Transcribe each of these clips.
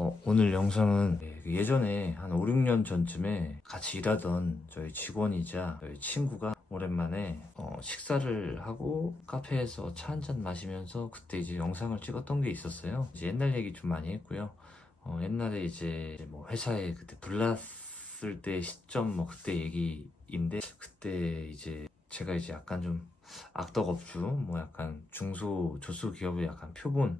오늘 영상은 예전에 한 5, 6년 전쯤에 같이 일하던 저희 직원이자 저희 친구가 오랜만에 식사를 하고 카페에서 차 한잔 마시면서 그때 이제 영상을 찍었던 게 있었어요. 이제 옛날 얘기 좀 많이 했고요. 옛날에 이제 뭐 회사에 그때 불났을 때 시점 뭐 그때 얘기인데, 그때 이제 제가 이제 약간 좀 악덕업주, 뭐 약간 중소조소 기업의 약간 표본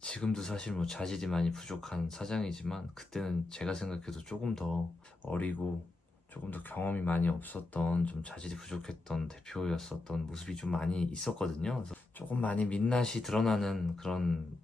지금도 사실 뭐 자질이 많이 부족한 사장이지만, 그때는 제가 생각해도 조금 더 어리고 조금 더 경험이 많이 없었던, 좀 자질이 부족했던 대표였었던 모습이 좀 많이 있었거든요. 그래서 조금 많이 민낯이 드러나는 그런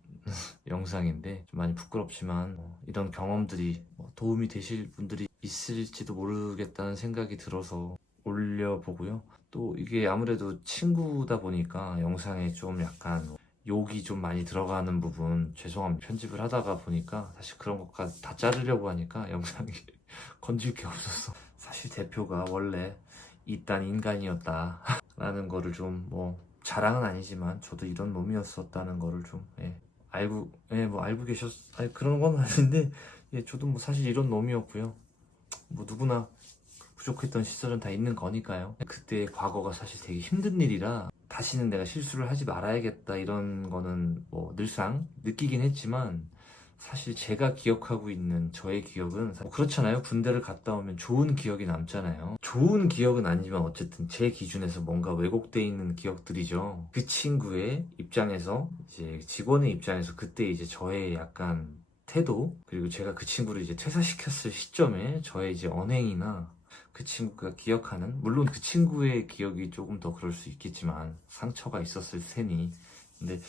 영상인데 좀 많이 부끄럽지만, 이런 경험들이 도움이 되실 분들이 있을지도 모르겠다는 생각이 들어서 올려보고요. 또 이게 아무래도 친구다 보니까 영상에 좀 약간 욕이 좀 많이 들어가는 부분, 죄송합니다. 편집을 하다가 보니까 사실 그런 것까지 다 자르려고 하니까 영상이 건질 게 없어서, 사실 대표가 원래 이딴 인간이었다 라는 거를 좀, 뭐 자랑은 아니지만 저도 이런 놈이었었다는 거를 좀 알고 아니 그런 건 아닌데, 저도 뭐 사실 이런 놈이었고요. 뭐 누구나 부족했던 시절은 다 있는 거니까요. 그때의 과거가 사실 되게 힘든 일이라 다시는 내가 실수를 하지 말아야겠다 이런 거는 뭐 늘상 느끼긴 했지만, 사실 제가 기억하고 있는 저의 기억은 뭐 그렇잖아요. 군대를 갔다 오면 좋은 기억이 남잖아요. 좋은 기억은 아니지만 어쨌든 제 기준에서 뭔가 왜곡돼 있는 기억들이죠. 그 친구의 입장에서, 이제 직원의 입장에서 그때 이제 저의 약간 태도, 그리고 제가 그 친구를 이제 퇴사시켰을 시점에 저의 이제 언행이나 그 친구가 기억하는, 물론 그 친구의 기억이 조금 더 그럴 수 있겠지만 상처가 있었을 테니, 근데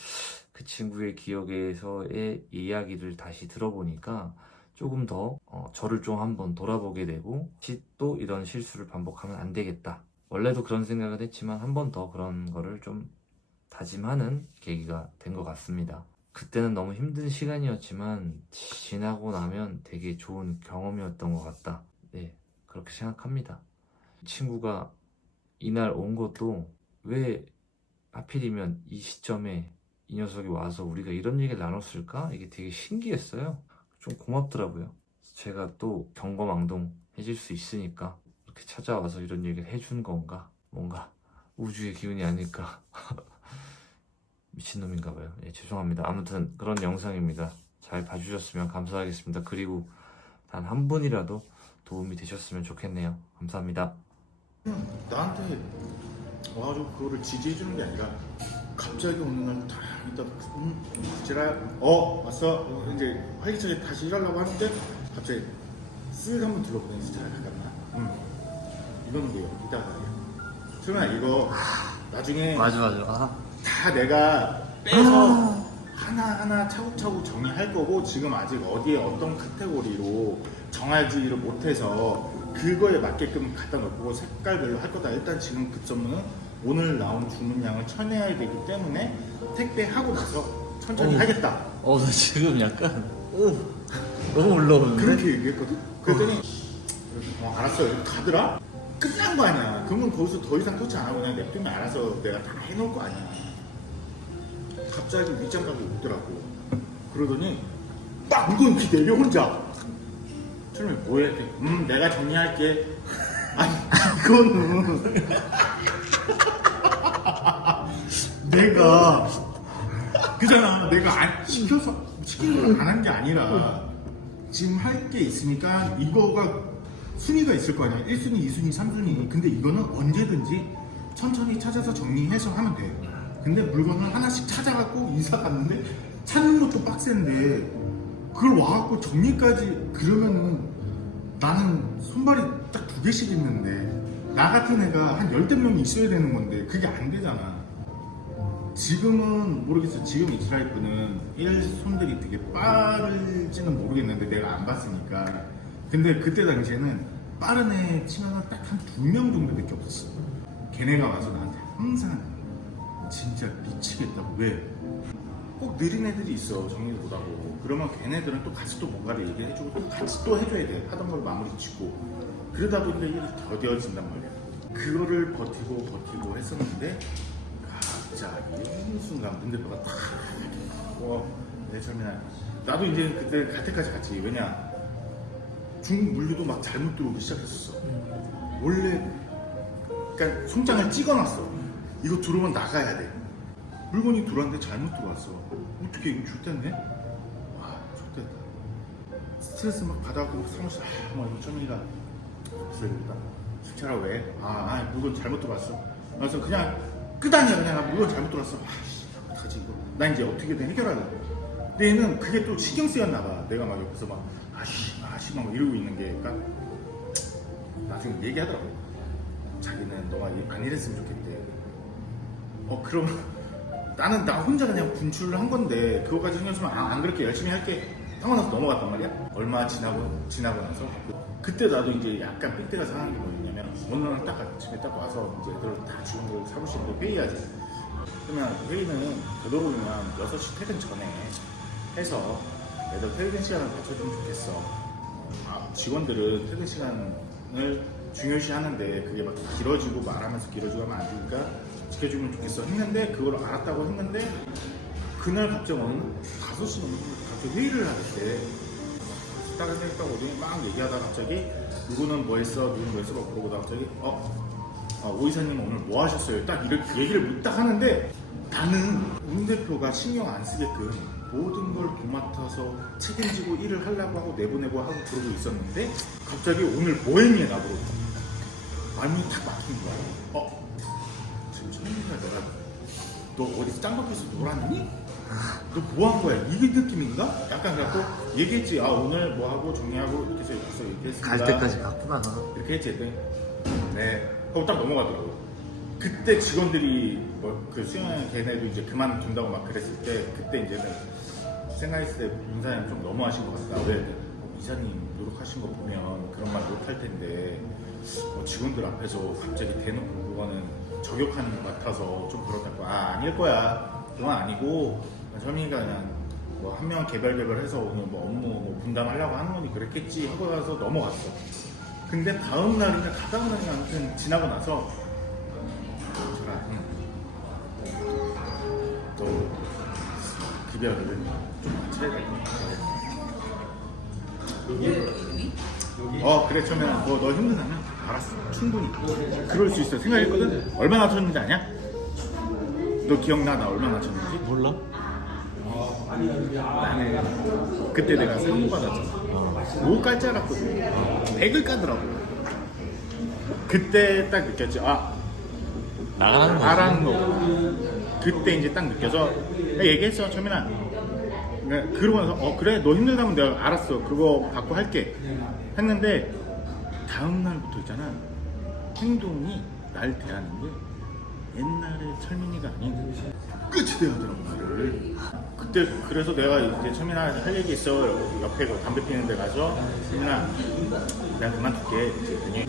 그 친구의 기억에서의 이야기를 다시 들어보니까 조금 더 저를 좀 한번 돌아보게 되고, 혹시 또 이런 실수를 반복하면 안 되겠다, 원래도 그런 생각을 했지만 한 번 더 그런 거를 좀 다짐하는 계기가 된 것 같습니다. 그때는 너무 힘든 시간이었지만 지나고 나면 되게 좋은 경험이었던 것 같다, 네, 그렇게 생각합니다. 친구가 이날 온 것도 왜 하필이면 이 시점에 이 녀석이 와서 우리가 이런 얘기를 나눴을까? 이게 되게 신기했어요. 좀 고맙더라고요. 제가 또 경거망동 해질 수 있으니까 이렇게 찾아와서 이런 얘기를 해준 건가? 뭔가 우주의 기운이 아닐까? 미친놈인가 봐요. 죄송합니다. 아무튼 그런 영상입니다. 잘 봐주셨으면 감사하겠습니다. 그리고 단 한 분이라도 도움이 되셨으면 좋겠네요. 감사합니다. 나한테 와가지고 그거를 지지해주는 게 아니라 갑자기 어느 날 다 있다가 제가 왔어 이제 활기차게 다시 일하려고 하는데 갑자기 쓱 한번 둘러보면서 잘 가갔나? 이거는 뭐 여기다가 설마 이거 나중에 맞아. 다 내가 빼서 하나하나 차곡차곡 정리할 거고, 지금 아직 어디에 어떤 카테고리로 정하지를 못해서 그거에 맞게끔 갖다 놓고 색깔별로 할 거다. 일단 지금 급선무는 오늘 나온 주문량을 쳐내야 되기 때문에 택배하고 나서 천천히 하겠다. 나 지금 약간 너무 올라오는데? 그렇게 얘기했거든. 그랬더니 알았어 이렇게 가더라. 끝난 거 아니야. 그러면 거기서 더 이상 터치 안 하고 그냥 냅두면 알아서 내가 다 해놓을 거 아니야. 갑자기 밑장 가고 오더라고. 그러더니 딱 물건 이렇게 내려 혼자. 처음에 뭐해? 내가 정리할게. 아니 이거는 내가 그잖아. 내가 안 시켜서 시키는 걸 안 한 게 아니라 지금 할 게 있으니까 이거가 순위가 있을 거 아니야. 1순위, 2순위, 3순위. 근데 이거는 언제든지 천천히 찾아서 정리해서 하면 돼. 근데 물건을 하나씩 찾아갖고 이사 갔는데 찾는 것도 빡센데 그걸 와갖고 정리까지, 그러면은 나는 손발이 딱 2개씩 있는데 나 같은 애가 한 10명이 있어야 되는 건데 그게 안 되잖아. 지금은 모르겠어. 지금 이스라이프는 일손들이 되게 빠를지는 모르겠는데 내가 안 봤으니까. 근데 그때 당시에는 빠른 애 치면 딱 한 2명 정도밖에 없었어. 걔네가 와서 나한테 항상 진짜 미치겠다고. 왜? 꼭 느린 애들이 있어, 정리를 못하고. 그러면 걔네들은 또 같이 또 뭔가를 얘기해주고 또 같이 또 해줘야 돼. 하던 걸 마무리 짓고. 그러다 보니까 이게 더뎌진단 말이야. 그거를 버티고 했었는데 갑자기 어느 순간 문대표가 탁 내 처음에 나도 이제 그때 갈 때까지 갔지. 왜냐 중국 물류도 막 잘못 들어오기 시작했었어. 원래 그러니까 송장을 찍어놨어. 이거 들어오면 나가야 돼. 물건이 들어왔는데 잘못 들어왔어. 어떻게 이거 좋댔네? 와 좋댔다. 스트레스 막 받아갖고 사무실 막 이거 쩌미가 없어야겠다. 수차라 왜? 물건 잘못 들어왔어. 그래서 그냥 끄다니야. 그냥 물건 잘못 들어왔어. 어떡하지 이거. 나 이제 어떻게든 해결하려. 근데 얘는 그게 또 신경 쓰였나 봐. 내가 막 옆에서 막 막 이러고 있는 게. 그러니까 나중에 얘기하더라고. 자기는 너가 안 이랬으면 좋겠대. 그럼 나는 나 혼자 그냥 분출을 한 건데 그거까지 신경 쓰면 안 그렇게 열심히 할게 하고 나서 넘어갔단 말이야. 얼마 지나고 나서 그때 나도 이제 약간 삘때가 상한 게 뭐냐면 어느 날 딱 아침에 딱 와서 이제 애들 다 직원들 사무실에 회의하지. 그러면 회의는 되도록이면 6시 퇴근 전에 해서 애들 퇴근 시간을 맞춰주면 좋겠어. 직원들은 퇴근 시간을 중요시 하는데 그게 막 길어지고 말하면서 길어지고 하면 안 되니까 지켜주면 좋겠어 했는데 그걸 알았다고 했는데 그날 갑자기 어느 5시 넘어서 갑자기 회의를 하겠대. 딱 했다고 우리 막 얘기하다가 갑자기 누구는 뭐 했어 누구는 뭐 했어 막 그러고 갑자기 오 이사님 오늘 뭐 하셨어요? 딱 이렇게 얘기를 딱 하는데 나는 문 대표가 신경 안 쓰게끔 모든 걸 도맡아서 책임지고 일을 하려고 하고 내보내고 하고 그러고 있었는데 갑자기 오늘 뭐 했니? 나보고 마음이 탁 막힌 거야. 지금 천민이가 너 어디서 짱박혀서 놀았니? 너 뭐 한 거야? 이게 느낌인가? 약간 그래갖고 얘기했지. 오늘 뭐 하고 정리하고 이렇게 해서 왔어 이렇게 했습니다. 갈 때까지 갔구나. 이렇게 했지. 네. 하고 딱 넘어가더라고. 그때 직원들이 그 수영하는 걔네도 이제 그만둔다고 막 그랬을 때 그때 이제는 생각했을 때 인사님 좀 너무하신 것 같다. 왜? 이사님 노력하신 거 보면 그런 말 못할 텐데 직원들 앞에서 갑자기 대놓고 그거는 저격하는 것 같아서 좀 그렇다고. 아닐 거야. 그건 아니고 저민이가 그냥 뭐 한 명 개별해서 오늘 뭐 업무 뭐 분담하려고 하는 거니 그랬겠지 하고 나서 넘어갔어. 근데 다음 날이나 다다음 날이나 아무튼 지나고 나서 너 급여를 좀 맞춰야 될 것 같아. 그래 처음에는 너 힘들다면 알았어 충분히 그럴 수 있어 생각했거든. 얼마나 쳤는지 아냐? 너 기억나? 나 얼마나 쳤는지? 몰라? 나는 그때 내가 상무 받았잖아. 못 깔 줄 알았거든. 100을 까더라고. 그때 딱 느꼈지. 나가는 거지. 나라는 거. 그때 이제 딱 느껴서 내가 얘기했어 처민아. 그러고 나서 그래 너 힘들다면 내가 알았어 그거 받고 할게 했는데 다음 날부터 있잖아 행동이 날 대하는 게 옛날에 철민이가 아닌 끝이 대하더라고 나를. 그때 그래서 내가 이제 철민아 할 얘기 있어 옆에 그 담배 피는 데 가서 철민아 내가 그만둘게 이제 그랬더니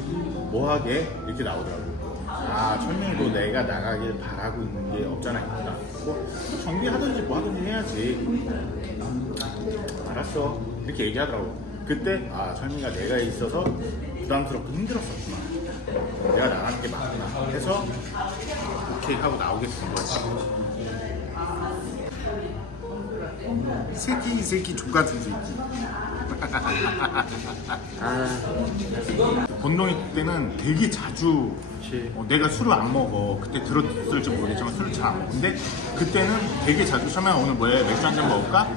뭐 하게 이렇게 나오더라고. 철민이도 내가 나가길 바라고 있는 게 없잖아. 뭐 정비하든지 뭐 하든지 해야지. 알았어 이렇게 얘기하더라고. 그때 철민이가 내가 있어서 부담스럽고 힘들었었구나. 내가 나가는 게 맞구나 해서 오케이 하고 나오게 된 거지. 이 새끼 족같은 새끼. 본동이 때는 되게 자주 내가 술을 안 먹어. 그때 들었을지 모르겠지만 술을 잘 안 먹어. 근데 그때는 되게 자주 처음에 오늘 뭐해 맥주 한잔 먹을까?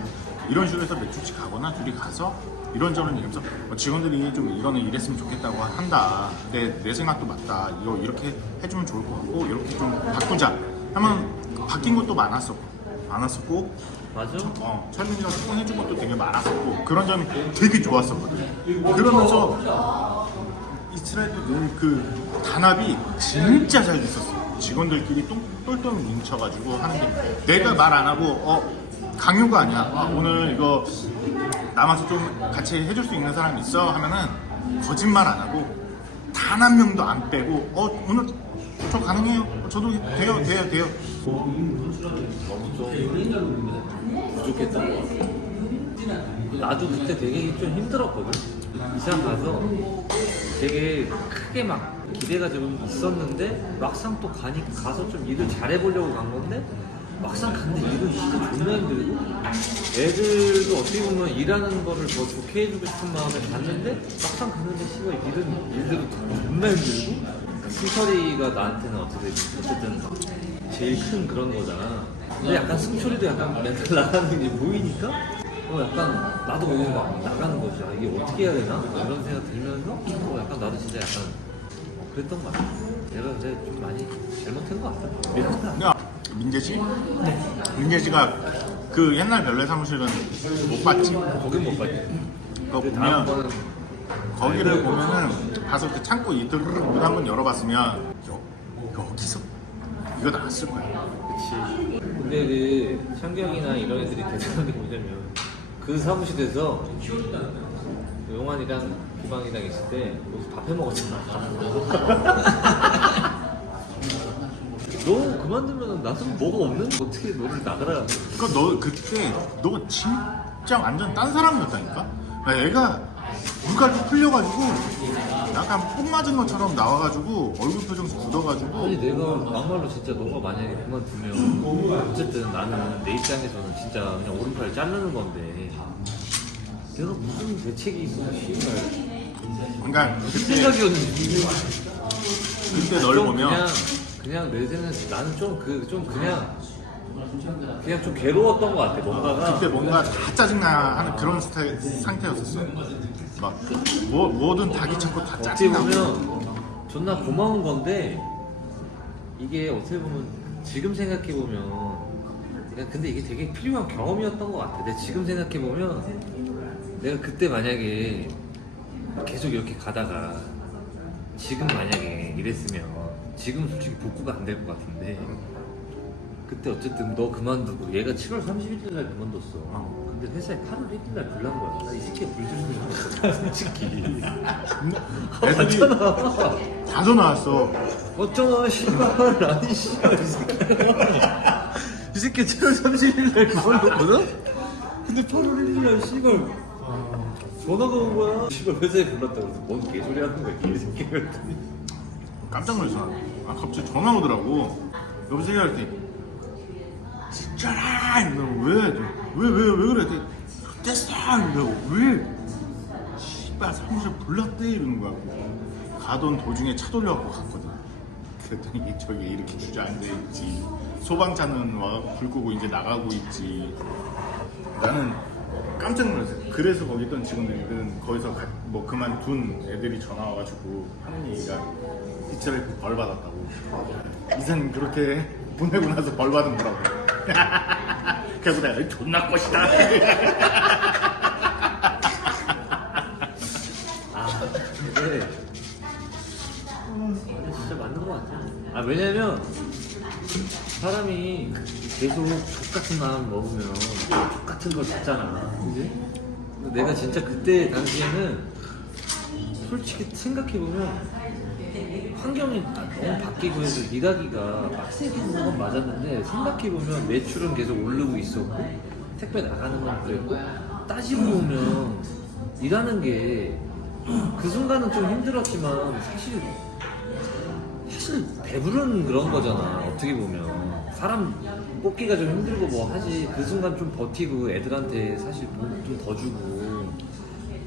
이런 식으로 해서 맥주집 가거나 둘이 가서 이런저런 얘기하면서 직원들이 좀 이거는 이랬으면 좋겠다고 한다. 근데 내 생각도 맞다. 이거 이렇게 해주면 좋을 것 같고 이렇게 좀 바꾸자 하면 바뀐 것도 많았었고 맞아? 철민이가 수긍해준 것도 되게 많았었고 그런 점이 되게 좋았었거든. 그러면서 이스라엘도 그 단합이 진짜 잘 됐었어. 직원들끼리 똘똘 뭉쳐가지고 하는데 내가 말 안 하고 강요가 아니야. 오늘 이거 남아서 좀 같이 해줄 수 있는 사람 있어? 하면은 거짓말 안 하고 단 한 명도 안 빼고 오늘 저 가능해요. 저도 돼요. 너무 좀 부족했던 것 같아. 나도 그때 되게 좀 힘들었거든. 이상 가서 되게 크게 막 기대가 좀 있었는데 막상 또 가서 좀 일을 잘해보려고 간 건데 막상 갔는데 일은 진짜 존나 힘들고 애들도 어떻게 보면 일하는 거를 더 좋게 해주고 싶은 마음에 갔는데 막상 갔는데 씨발 일대로 존나 힘들고 승철이가 나한테는 어쨌든 제일 큰 그런 거잖아. 근데 약간 승철이도 약간 멘탈 나가는 게 보이니까 약간 나도 모르게 막 나가는 거지. 아, 이게 어떻게 해야 되나? 이런 생각 들면서 약간 나도 진짜 약간 그랬던 것 같아. 내가 근데 좀 많이 잘못한 것 같다. 미안하다. 야, 민재씨? 민재씨가 그 옛날 별내 사무실은 못 봤지? 거긴 못 봤지. 그거 그 다음 보면 거는 거기를 보면은 가서 그 창고 이틀 문 한번 열어봤으면 여기서 이거 나왔을 거야. 그치. 근데 그 창경이나 이런 애들이 대단한 게 뭐냐면 그 사무실에서 용환이랑 기방이랑 있을 때 여기서 밥 해먹었잖아. 너 그만두면 나도 뭐가 없는데 어떻게 너를 나가라. 그러니까 너 그때 너 진짜 완전 딴 사람이었다니까? 애가 물갈비 풀려가지고 약간 뽕 맞은 것처럼 나와가지고 얼굴 표정 굳어가지고 아니 내가 막말로 진짜 너가 만약에 그만두면 어쨌든 나는 내 입장에서는 진짜 그냥 오른팔 자르는 건데 내가 무슨 대책이 있어 씨발. 그러니까 생각이었는지 그때 널 보면 그냥 내 생각에 나는 좀 좀 괴로웠던 것 같아. 뭔가가 그때 뭔가 다 짜증나 하는 그런 상태였었어. 막 뭐든 다 귀찮고 다 어떻게 짜증나고. 보면 존나 고마운 건데 이게 어떻게 보면 지금 생각해 보면 근데 이게 되게 필요한 경험이었던 것 같아. 내가 지금 생각해 보면 내가 그때 만약에 계속 이렇게 가다가 지금 만약에 이랬으면 지금 솔직히 복구가 안 될 것 같은데 그때 어쨌든 너 그만두고 얘가 7월 31일 날 그만뒀어. 근데 회사에 8월 1일 날 불난 거야. 나 이 새끼가 불주는 거야. 솔직히. 애들이 맞잖아. 다 전화 왔어. 어쩌나 씨발 아니 씨발 이 새끼가 이 새끼 7월 30일 날 그만뒀거든? 근데 8월 1일 날 씨발 전화가 온 거야. 씨발 회사에 불렀다고 그래서 뭔 개소리 하는 거야 이 새끼가. 깜짝 놀랐어. 갑자기 전화 오더라고. 여보세요 할 때 진짜라. 왜 그래? 됐어. 이러고 왜? 씨발 사무실 불났대 이러는 거야. 가던 도중에 차 돌려갖고 갔거든. 그랬더니 저기 이렇게 주저앉아 있지. 소방차는 와 불 끄고 이제 나가고 있지. 나는 깜짝 놀랐어요. 그래서 거기 있던 직원들은 거기서 뭐 그만둔 애들이 전화 와가지고 하는 얘기가 이철에 벌 받았다고. 이사님 그렇게 보내고 나서 벌 받은 거라고. 그래서 내가 존나 꽃이다. 근데 진짜 맞는 것 같아. 왜냐면 사람이 계속 족같은 마음 먹으면 족같은 걸 받잖아. 그지? 근데 내가 진짜 그때 당시에는 솔직히 생각해보면 환경이 너무 바뀌고 해서 일하기가 빡세게 건 맞았는데 생각해보면 매출은 계속 오르고 있었고 택배 나가는 건 그랬고 따지고 보면 일하는 게 그 순간은 좀 힘들었지만 사실 배부른 그런 거잖아. 어떻게 보면 사람 뽑기가 좀 힘들고 뭐 하지. 그 순간 좀 버티고 애들한테 사실 돈 좀 더 주고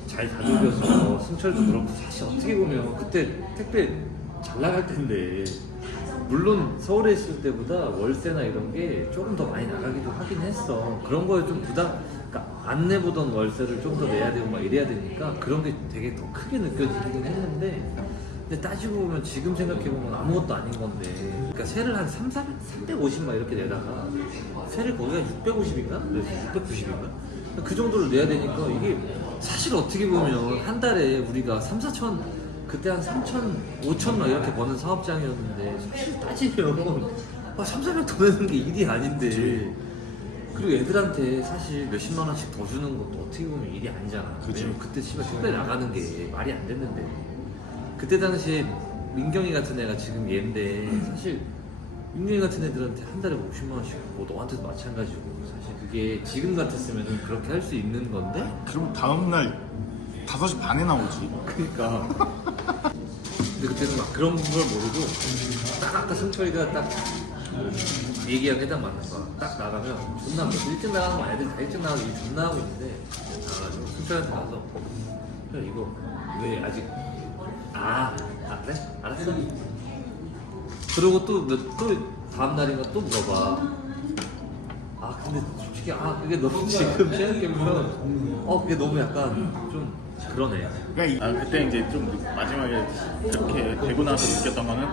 잘 다독여서 승철도 그렇고 사실 어떻게 보면 그때 택배 잘 나갈 텐데 물론 서울에 있을 때보다 월세나 이런 게 조금 더 많이 나가기도 하긴 했어. 그런 거에 좀 그러니까 안 내보던 월세를 좀 더 내야 되고 막 이래야 되니까 그런 게 되게 더 크게 느껴지긴 했는데 근데 따지고 보면 지금 생각해보면 아무것도 아닌 건데 그러니까 세를 한 350 막 이렇게 내다가 세를 거기가 650인가? 690인가? 그 정도를 내야 되니까 이게 사실 어떻게 보면 한 달에 우리가 3,4천 그때 한 3천, 5천 막 이렇게 버는 사업장이었는데 사실 따지면 3,400 더 내는 게 일이 아닌데 그리고 애들한테 사실 몇십만 원씩 더 주는 것도 어떻게 보면 일이 아니잖아. 왜냐면 그때 씨발 택배 나가는 게 말이 안 됐는데 그때 당시에 민경이 같은 애가 지금 얘인데 사실 민경이 같은 애들한테 한 달에 50만 원씩 뭐 너한테도 마찬가지고 사실 그게 지금 같았으면 그렇게 할 수 있는 건데 그럼 다음날 5시 반에 나오지. 그러니까 근데 그때는 막 그런 걸 모르고 딱 아까 승철이가 딱 얘기가 해당 맞는 거야. 딱 나가면 존나 뭐 일찍 나가는 거 애들 다 일찍 나가고 일 존나 하고 있는데 나가가지고 술자한테 가서 야 이거 왜 아직 그래? 알았어. 그러고 또 다음 날인가 또 물어봐. 근데 솔직히 그게 너무 지금 생각해보면 그게 너무 약간 좀 그러네. 그러니까 그때 이제 좀 마지막에 그렇게 되고 나서 느꼈던 거는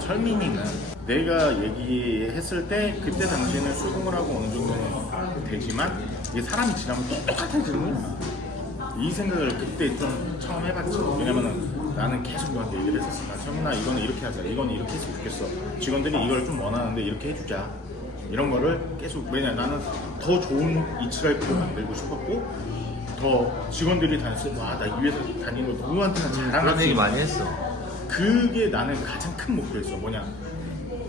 철민이는 내가 얘기했을 때 그때 당시에는 수긍을 하고 어느 정도는 되지만 이게 사람이 지나면 똑같아지는 거야. 이 생각을 그때 좀 처음 해봤지. 왜냐면은 나는 계속 너한테 얘기를 했었어. 철민아 이거는 이렇게 하자. 이거는 이렇게 했으면 좋겠어. 직원들이 이걸 좀 원하는데 이렇게 해주자. 이런 거를 계속 왜냐 나는 더 좋은 이츠라이프를 만들고 싶었고 더 직원들이 다녔을 때 나 이 회사 다니는 거 누구한테나 자랑할 그런 수 얘기 있는 많이 했어. 그게 나는 가장 큰 목표였어. 뭐냐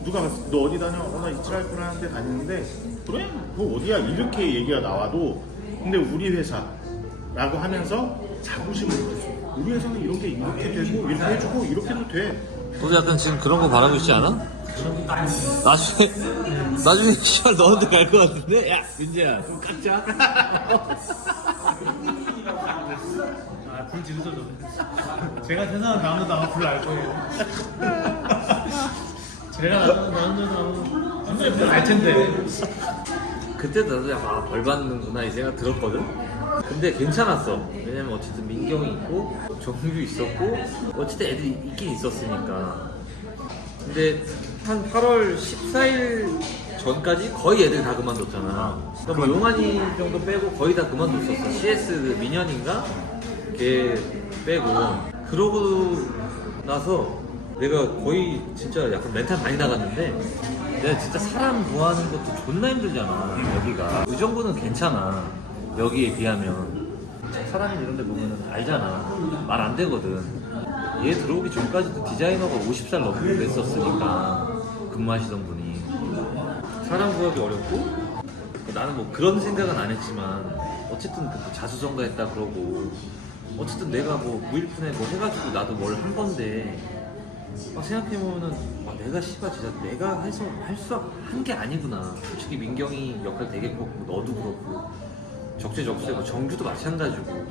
누가 봤어 너 어디 다녀? 나 이츠라이프를 하는데 다니는데 그래? 그거 어디야? 이렇게 얘기가 나와도 근데 우리 회사라고 하면서 자부심을 느꼈어. 우리 회사는 이런 게 이렇게 되고 이렇게 해주고 이렇게도 돼. 너도 약간 지금 그런 거 바라고 있지 않아? 나중에 시발 너한테 갈 것 같은데? 야 민재야 좀 깎자. 불 지르셔도 제가 세상을 다음에도 아마 불 알 거예요. 제가 나는 분명히 불알 텐데. 그때 나도 약간 벌 받는구나 이 생각 들었거든? 근데 괜찮았어. 왜냐면 어쨌든 민경이 있고 정규 있었고 어쨌든 애들이 있긴 있었으니까. 근데 한 8월 14일 전까지 거의 애들이 다 그만뒀잖아. 그러니까 뭐 용환이 정도 빼고 거의 다 그만뒀었어. CS 그 민현인가? 걔 빼고. 그러고 나서 내가 거의 진짜 약간 멘탈 많이 나갔는데 내가 진짜 사람 구하는 것도 존나 힘들잖아 여기가. 의정부는 괜찮아 여기에 비하면. 사람이 이런 데 보면 알잖아. 말 안 되거든. 얘 들어오기 전까지도 디자이너가 50살 넘고 그랬었으니까 근무하시던 분이. 사람 구하기 어렵고 나는 뭐 그런 생각은 안 했지만 어쨌든 그 자수성가했다 그러고 어쨌든 내가 뭐 무일푼에 뭐 해가지고 나도 뭘 한 건데 생각해보면은 내가 씨발 진짜 내가 해서 할 수 한 게 아니구나. 솔직히 민경이 역할 되게 그렇고 너도 그렇고 적재적소고 정규도 마찬가지고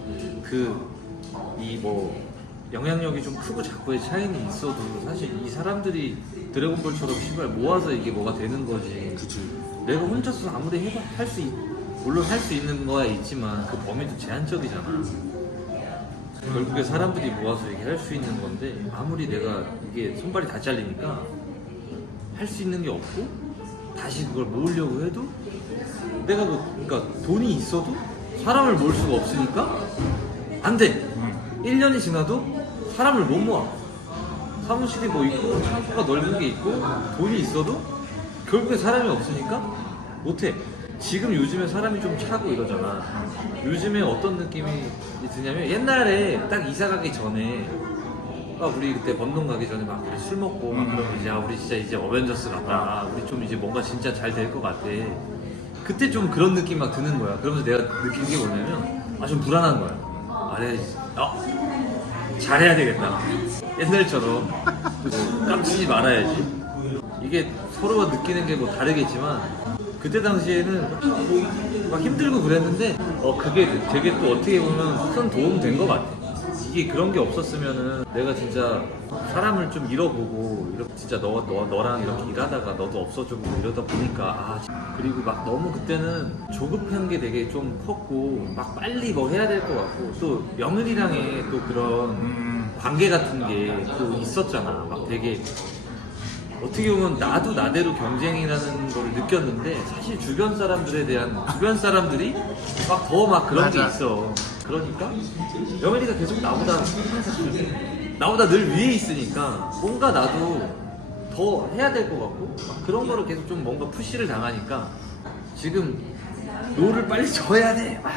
이 뭐 영향력이 좀 크고 작고의 차이는 있어도 사실 이 사람들이 드래곤볼처럼 씨발 모아서 이게 뭐가 되는 거지. 그치. 내가 혼자서 아무리 물론 할 수 있는 거야 있지만 그 범위도 제한적이잖아. 결국에 사람들이 모아서 이게 할 수 있는 건데 아무리 내가 이게 손발이 다 잘리니까 할 수 있는 게 없고 다시 그걸 모으려고 해도 내가 그러니까 돈이 있어도 사람을 모을 수가 없으니까 안 돼. 1년이 지나도 사람을 못 모아. 사무실이 뭐 있고 창고가 넓은 게 있고 돈이 있어도 결국에 사람이 없으니까 못해. 지금 요즘에 사람이 좀 차고 이러잖아. 요즘에 어떤 느낌이 드냐면 옛날에 딱 이사 가기 전에 우리 그때 번동 가기 전에 막 우리 술 먹고 막 그러면 이제 우리 진짜 이제 어벤져스 같다. 우리 좀 이제 뭔가 진짜 잘 될 것 같아. 그때 좀 그런 느낌 막 드는 거야. 그러면서 내가 느낀 게 뭐냐면 좀 불안한 거야. 내가 잘해야 되겠다. 옛날처럼 깜치지 말아야지. 이게 서로가 느끼는 게 뭐 다르겠지만 그때 당시에는 막 힘들고 그랬는데 그게 되게 또 어떻게 보면 큰 도움 된 것 같아. 이게 그런 게 없었으면은 내가 진짜 사람을 좀 잃어보고 진짜 너랑 이렇게 일하다가 너도 없어지고 이러다 보니까 그리고 막 너무 그때는 조급한 게 되게 좀 컸고 막 빨리 뭐 해야 될 것 같고 또 며느리랑의 또 그런 관계 같은 게 또 있었잖아. 막 되게 어떻게 보면 나도 나대로 경쟁이라는 걸 느꼈는데 사실 주변 사람들이 막 더 막 그런 게 있어. 그러니까 영현이가 계속 나보다 늘 위에 있으니까 뭔가 나도 더 해야 될 것 같고 막 그런 거를 계속 좀 뭔가 푸시를 당하니까 지금 롤을 빨리 져야 돼 막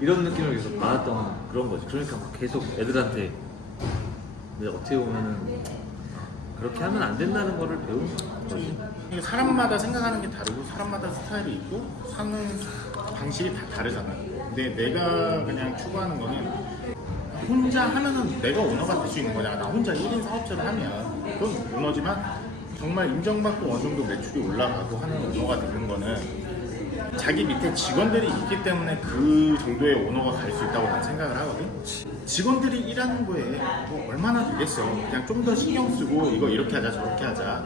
이런 느낌을 계속 받았던 그런 거지. 그러니까 막 계속 애들한테 근데 어떻게 보면은 그렇게 하면 안 된다는 거를 배우는 거지. 사람마다 생각하는 게 다르고 사람마다 스타일이 있고 사는 방식이 다 다르잖아. 근데 내가 그냥 추구하는 거는 혼자 하면은 내가 오너가 될 수 있는 거잖아. 나 혼자 1인 사업자를 하면 그건 오너지만 정말 인정받고 어느 정도 매출이 올라가고 하는 오너가 되는 거는 자기 밑에 직원들이 있기 때문에 그 정도의 오너가 갈 수 있다고 난 생각을 하거든. 직원들이 일하는 거에 뭐 얼마나 되겠어. 그냥 좀 더 신경 쓰고 이거 이렇게 하자 저렇게 하자.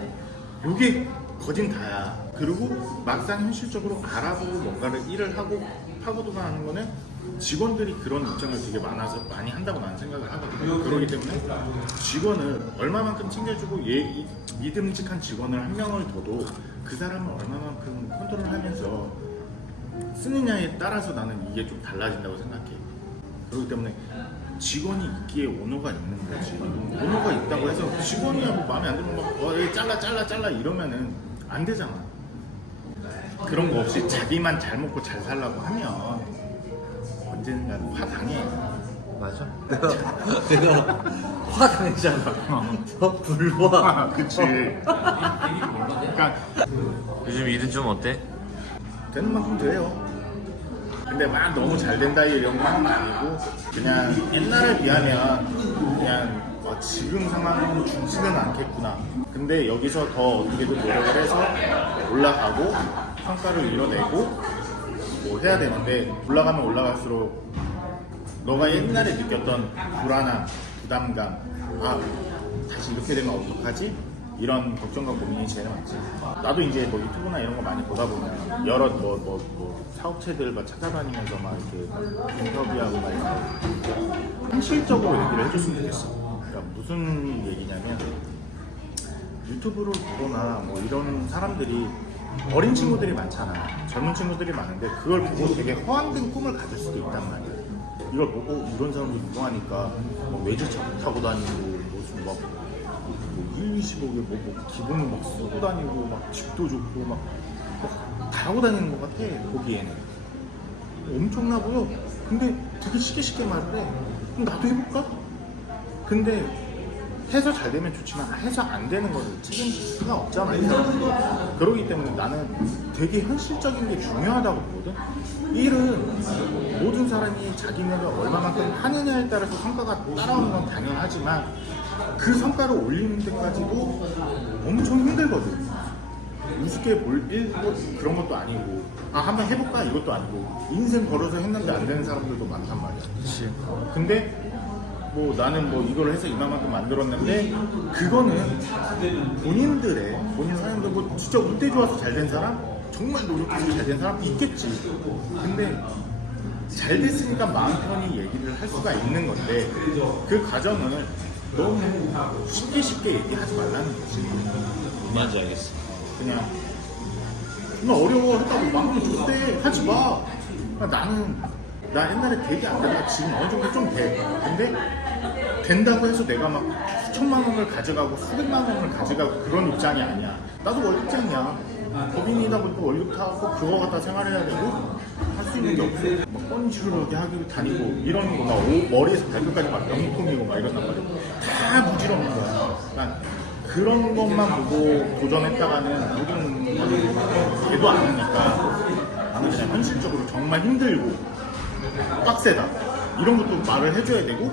요게 거진 다야. 그리고 막상 현실적으로 알아보고 뭔가를 일을 하고 파고들어 하는 거는 직원들이 그런 입장을 되게 많아서 많이 한다고 나는 생각을 하거든요. 그렇기 때문에 직원을 얼마만큼 챙겨주고 믿음직한 직원을 한 명을 둬도 그 사람을 얼마만큼 컨트롤하면서 쓰느냐에 따라서 나는 이게 좀 달라진다고 생각해. 그렇기 때문에 직원이 있기에 오너가 있는 거지. 오너가 있다고 해서 직원이야 뭐 마음에 안 들면 막 잘라 이러면은 안 되잖아. 그런 거 없이 자기만 잘 먹고 잘 살라고 하면 언젠간 화 당해. 맞아. 내가 화당했잖아. 불화. 그치. 그러니까 요즘 일은 좀 어때? 되는 만큼 돼요. 근데 막 너무 잘 된다 이런 건 아니고 그냥 옛날에 비하면 그냥 지금 상황은 죽지는 않겠구나. 근데 여기서 더 어떻게든 노력을 해서 올라가고 성과를 이뤄내고 뭐 해야 되는데 올라가면 올라갈수록 너가 옛날에 느꼈던 불안함, 부담감, 아 다시 이렇게 되면 어떡하지? 이런 걱정과 고민이 제일 많지. 나도 이제 뭐 유튜브나 이런 거 많이 보다 보면 여러 뭐 사업체들 막 찾아다니면서 막 이렇게 인터뷰하고 막 이런 거 현실적으로 얘기를 해줬으면 좋겠어. 그러니까 무슨 얘기냐면 유튜브를 보거나 뭐 이런 사람들이 어린 친구들이 많잖아. 젊은 친구들이 많은데 그걸 보고 되게 허황된 꿈을 가질 수도 있단 말이야. 이걸 보고 이런 사람들 유명하니까 뭐 외제차 타고 다니고 무슨 막 1, 25개 뭐 기본을 막 쓰고 다니고 막 집도 좋고 막 다 하고 다니는 것 같아 보기에는. 엄청나 보여. 근데 되게 쉽게 말을 해. 그럼 나도 해볼까? 근데 해서 잘 되면 좋지만 해서 안 되는 거를 책임질 수가 없잖아 이 사람들이. 그러기 때문에 나는 되게 현실적인 게 중요하다고 보거든. 일은 모든 사람이 자기네가 얼마만큼 하느냐에 따라서 성과가 따라오는 건 당연하지만 그 성과를 올리는 데까지도 엄청 힘들거든. 우습게 볼 일 그런 것도 아니고 한번 해볼까 이것도 아니고 인생 걸어서 했는데 안 되는 사람들도 많단 말이야. 그치. 근데 뭐 나는 뭐 이걸 해서 이만큼 만들었는데 그거는 본인 사람들 뭐 진짜 운때 좋아서 잘 된 사람 정말 노력해서 잘 된 사람 있겠지. 근데 잘 됐으니까 마음 편히 얘기를 할 수가 있는 건데 그 과정을 너무 쉽게 얘기하지 말라는 거지. 뭔지 알겠어. 그냥 어려워 했다고 마음이 좋대 하지 마. 나는 나 옛날에 되게 안 되다가 지금 어느 정도 좀 돼. 근데 된다고 해서 내가 막 수천만 원을 가져가고 수백만 원을 가져가고 그런 입장이 아니야. 나도 월급쟁이야. 법인이다 보니까 월급 타고 그거 갖다 생활해야 되고 할 수 있는 게 없어. 막 건축을 하기로 다니고 이런 거 막 머리에서 발끝까지 막 명품이고 막 이런단 말이야. 다 무지럽는 거야. 난 그런 것만 보고 도전했다가는 모든 거는 되도 않으니까 나는 그냥 현실적으로 정말 힘들고 빡세다 이런 것도 말을 해줘야 되고,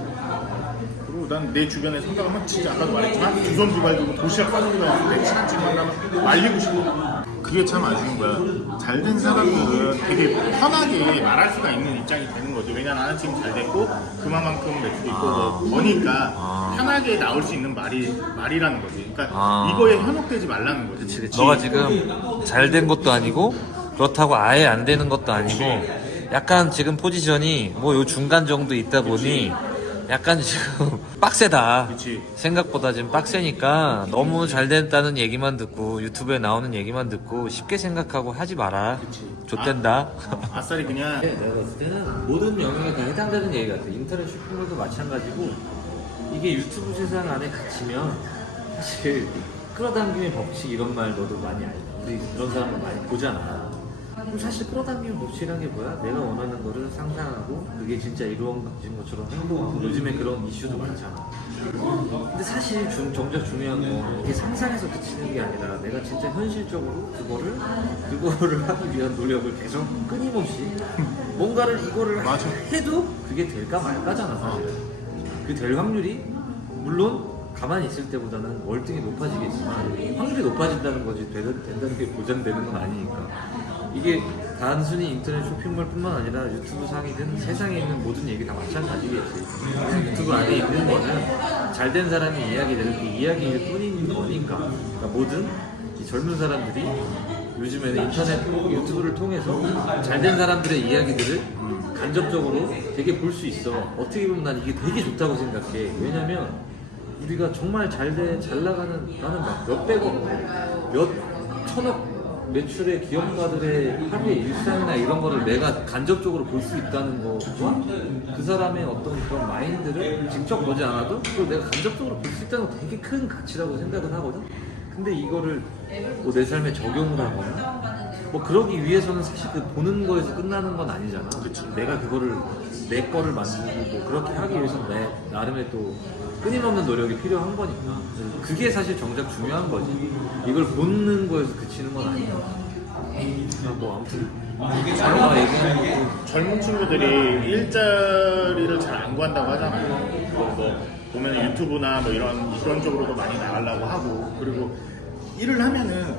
그리고 난 내 주변에 생각하면 진짜 아까도 말했지만 두 손 두 발 들고 도시락 싸들고 다니고 내 친한 친구 만나면 말리고 싶어. 그게 참 아쉬운 거야. 잘된 사람들은 되게 편하게 말할 수가 있는 입장이 되는 거죠. 왜냐면 나는 지금 잘 됐고 그만큼 매출이 있고 뭐니까 편하게 나올 수 있는 말이라는 거지. 그러니까 이거에 현혹되지 말라는 거지. 그치. 너가 지금 잘 된 것도 아니고 그렇다고 아예 안 되는 것도 아니고 약간 지금 포지션이 뭐 요 중간 정도 있다 보니 약간 지금 빡세다. 그치. 생각보다 지금 빡세니까 너무 잘 됐다는 얘기만 듣고 유튜브에 나오는 얘기만 듣고 쉽게 생각하고 하지 마라. 그치. 좆된다. 아싸리 그냥 내가 봤을 때는 모든 영역에 다 해당되는 얘기 같아. 인터넷 쇼핑몰도 마찬가지고 이게 유튜브 세상 안에 갇히면 사실 끌어당김의 법칙 이런 말 너도 많이 알잖아. 우리 그런 사람을 많이 보잖아. 그럼 사실 끌어당김의 법칙이란 게 뭐야? 내가 원하는 거를 상상하고 그게 진짜 이루어진 것처럼 행동하고 요즘에 그런 이슈도 많잖아. 근데 사실 정작 중요한 건 이게 상상에서 그치는 게 아니라 내가 진짜 현실적으로 그거를 하기 위한 노력을 계속 끊임없이 뭔가를 이거를 맞아. 해도 그게 될까 말까잖아 사실은. 그게 될 확률이 물론 가만히 있을 때보다는 월등히 높아지겠지만 확률이 높아진다는 거지 된다는 게 보장되는 건 아니니까. 이게 단순히 인터넷 쇼핑몰뿐만 아니라 유튜브 상이든 세상에 있는 모든 얘기 다 마찬가지겠지. 유튜브 안에 있는 거는 잘된 사람의 이야기들은 그 이야기일 뿐인 거니까. 그러니까 모든 이 젊은 사람들이 요즘에는 인터넷 유튜브를 통해서 잘된 사람들의 이야기들을 간접적으로 되게 볼 수 있어. 어떻게 보면 난 이게 되게 좋다고 생각해. 왜냐면 우리가 정말 잘 나가는, 나는 막 몇백억, 몇 천억 매출의 기업가들의 하루의 일상이나 이런 거를 내가 간접적으로 볼 수 있다는 거와 그 사람의 어떤 그런 마인드를 직접 보지 않아도 그걸 내가 간접적으로 볼 수 있다는 거 되게 큰 가치라고 생각을 하거든. 근데 이거를 뭐 내 삶에 적용을 하거나 뭐 그러기 위해서는 사실 그 보는 거에서 끝나는 건 아니잖아. 내가 그거를 내 거를 만들고 뭐 그렇게 하기 위해서는 내 나름의 또 끊임없는 노력이 필요한 거니까. 그게 사실 정작 중요한 거지. 이걸 보는 거에서 그치는 건 아니야. 뭐 아무튼 자료가 얘기하는 것도 젊은 친구들이 일자리를 잘 안 구한다고 하잖아요. 뭐 보면 유튜브나 뭐 이런 쪽으로도 많이 나가려고 하고, 그리고 일을 하면은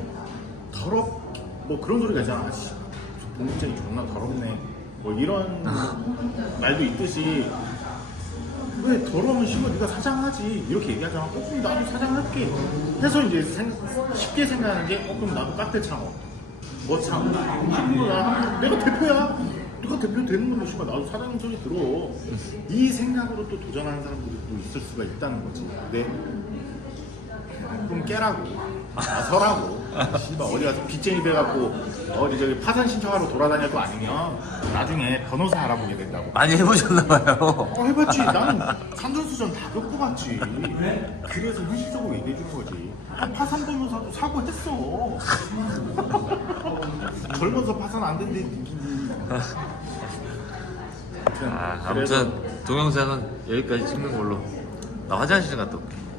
뭐 그런 소리가 있잖아. 아씨, 공직장이 존나 더럽네. 뭐 이런 말도 있듯이, 왜 더러우면 씨발 네가 사장하지 이렇게 얘기하잖아. 그럼 나도 사장할게 해서 이제 쉽게 생각하는 게 그럼 나도 카페 창업, 뭐 창업, 내가 대표야. 네가 대표 되는 건데 씨발 나도 사장님 소리 들어. 이 생각으로 또 도전하는 사람들이 또 있을 수가 있다는 거지. 근데 그럼 깨라고, 나서라고. 씨발 어디 가서 빚쟁이 돼갖고 어디 저기 파산 신청하러 돌아다녀도 아니면 나중에 변호사 알아보게 된다고. 많이 해보셨나봐요. 해봤지. 나는 산전수전 다 겪어봤지. 그래서 현실적으로 얘기해주는 거지. 파산 변호사도 사고했어. 젊어서 파산 안 된대. 아무튼 동영상은 여기까지 찍는 걸로. 나 화장실 좀 갔다 올게.